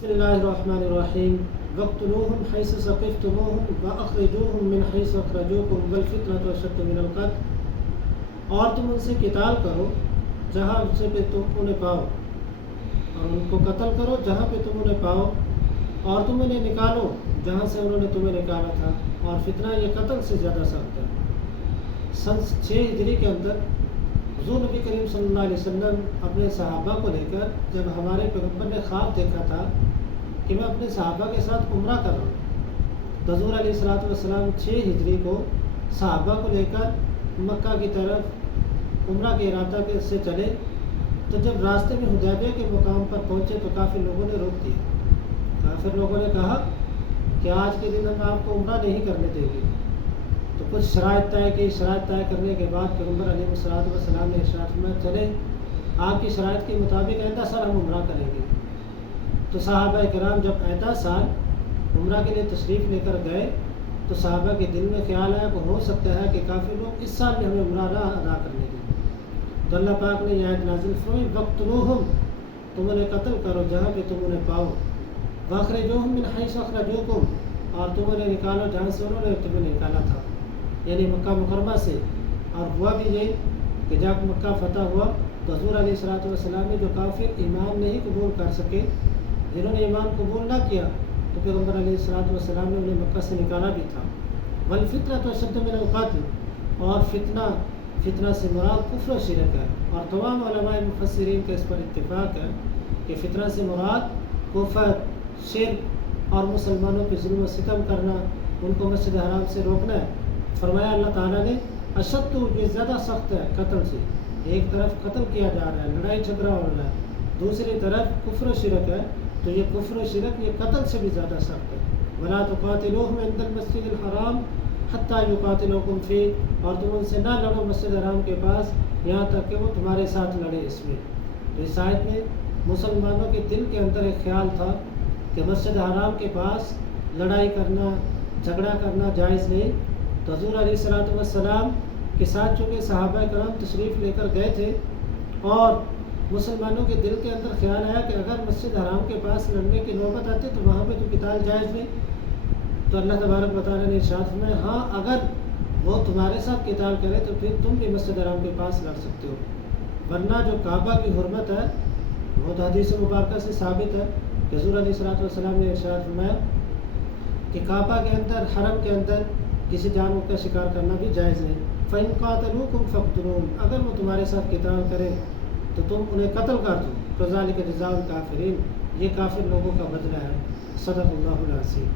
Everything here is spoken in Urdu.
بسم اللہ الرحمن الرحیم وَاقْتُلُوهُمْ حَيْثُ ثَقِفْتُمُوهُمْ وَأَخْرِجُوهُمْ مِنْ حَيْثُ أَخْرَجُوكُمْ وَالْفِتْنَةُ أَشَدُّ مِنَ الْقَتْلِ، اور تم ان سے قتال کرو جہاں سے پہ تم انہیں پاؤ، اور ان کو قتل کرو جہاں پہ تم انہیں پاؤ، اور تم انہیں نکالو جہاں سے انہوں نے تمہیں نکالا تھا، اور فتنہ یہ قتل سے زیادہ سخت ہے۔ سن 6 ہجری کے اندر حضور نبی کریم صلی اللہ علیہ وسلم اپنے صحابہ کو لے کر جب ہمارے پیغمبر نے خواب دیکھا تھا کہ میں اپنے صحابہ کے ساتھ عمرہ کر رہا ہوں، تو حضور علیہ السلام 6 ہجری کو صحابہ کو لے کر مکہ کی طرف عمرہ کے ارادہ سے چلے، تو جب راستے میں حدیبیہ کے مقام پر پہنچے تو کافی لوگوں نے روک دیا۔ کافر لوگوں نے کہا کہ آج کے دن ہم آپ کو عمرہ نہیں کرنے دیں گے۔ تو کچھ شرائط طے کی، شرائط طے کرنے کے بعد پیغمبر علیہ السلام نے ارشاد فرمایا چلے آپ کی شرائط کے مطابق آئندہ سال ہم عمرہ کریں گے۔ تو صحابہ کرام جب آئندہ سال عمرہ کے لیے تشریف لے کر گئے تو صحابہ کے دل میں خیال آیا کہ ہو سکتا ہے کہ کافی لوگ اس سال بھی ہمیں عمرہ نہ ادا کرنے دیں۔ تو اللہ پاک نے یہ آیت نازل فرمائی وَاقْتُلُوهُمْ، تم انہیں قتل کرو جہاں پہ تم انہیں پاؤ، وَأَخْرِجُوهُمْ مِنْ حَيْثُ أَخْرَجُوكُمْ، اور تم انہیں نکالو جہاں سے انہوں نے تمہیں نکالا تھا، یعنی مکہ مکرمہ سے۔ اور ہوا بھی یہ کہ جب مکہ فتح ہوا تو حضور علیہ السلام نے جو کافر ایمان نہیں قبول کر سکے، جنہوں نے ایمان قبول نہ کیا، تو پیغمبر علیہ السلام نے انہیں مکہ سے نکالا بھی تھا۔ وَالْفِتْنَةُ أَشَدُّ مِنَ الْقَتْلِ، اور فتنہ سے مراد کفر و شرک ہے، اور تمام علماء مفسرین کا اس پر اتفاق ہے کہ فتنہ سے مراد کفر، شرک اور مسلمانوں پہ ظلم و ستم کرنا، ان کو مسجد حرام سے روکنا ہے۔ فرمایا اللہ تعالیٰ نے اشد، یہ زیادہ سخت ہے قتل سے، ایک طرف قتل کیا جا رہا ہے، لڑائی جھگڑا ہو رہا ہے، دوسری طرف کفر و شرک ہے، تو یہ کفر و شرک یہ قتل سے بھی زیادہ سخت ہے۔ وَلَا تُقَاتِلُوهُمْ عِنْدَ الْمَسْجِدِ الْحَرَامِ حَتَّى يُقَاتِلُوكُمْ فِيهِ، اور تم ان سے نہ لڑو مسجد حرام کے پاس یہاں تک کہ وہ تمہارے ساتھ لڑے اس میں۔ اس آیت میں مسلمانوں کے دل کے اندر ایک خیال تھا کہ مسجد حرام کے پاس لڑائی کرنا، جھگڑا کرنا جائز نہیں۔ تو حضور علیہ السلام کے ساتھ چونکہ صحابہ کرام تشریف لے کر گئے تھے، اور مسلمانوں کے دل کے اندر خیال آیا کہ اگر مسجد حرام کے پاس لڑنے کی نوبت آتی تو وہاں پہ تو قتال جائز نہیں۔ تو اللہ تبارک و تعالیٰ نے ارشاد فرمایا ہاں اگر وہ تمہارے ساتھ قتال کرے تو پھر تم بھی مسجد حرام کے پاس لڑ سکتے ہو، ورنہ جو کعبہ کی حرمت ہے وہ تو حدیث مبارکہ سے ثابت ہے کہ حضور علیہ السلام نے ارشاد فرمایا کہ کعبہ کے اندر، حرم کے اندر کسی جانور کا شکار کرنا بھی جائز نہیں۔ فَإِن قَاتَلُوكُمْ فَاقْتُلُوهُمْ، اگر وہ تمہارے ساتھ قتال کریں تو تم انہیں قتل کر دو، فَذَلِكَ جَزَاءُ الْكَافِرِينَ، یہ کافر لوگوں کا بدلہ ہے۔ صدق اللہ العظیم۔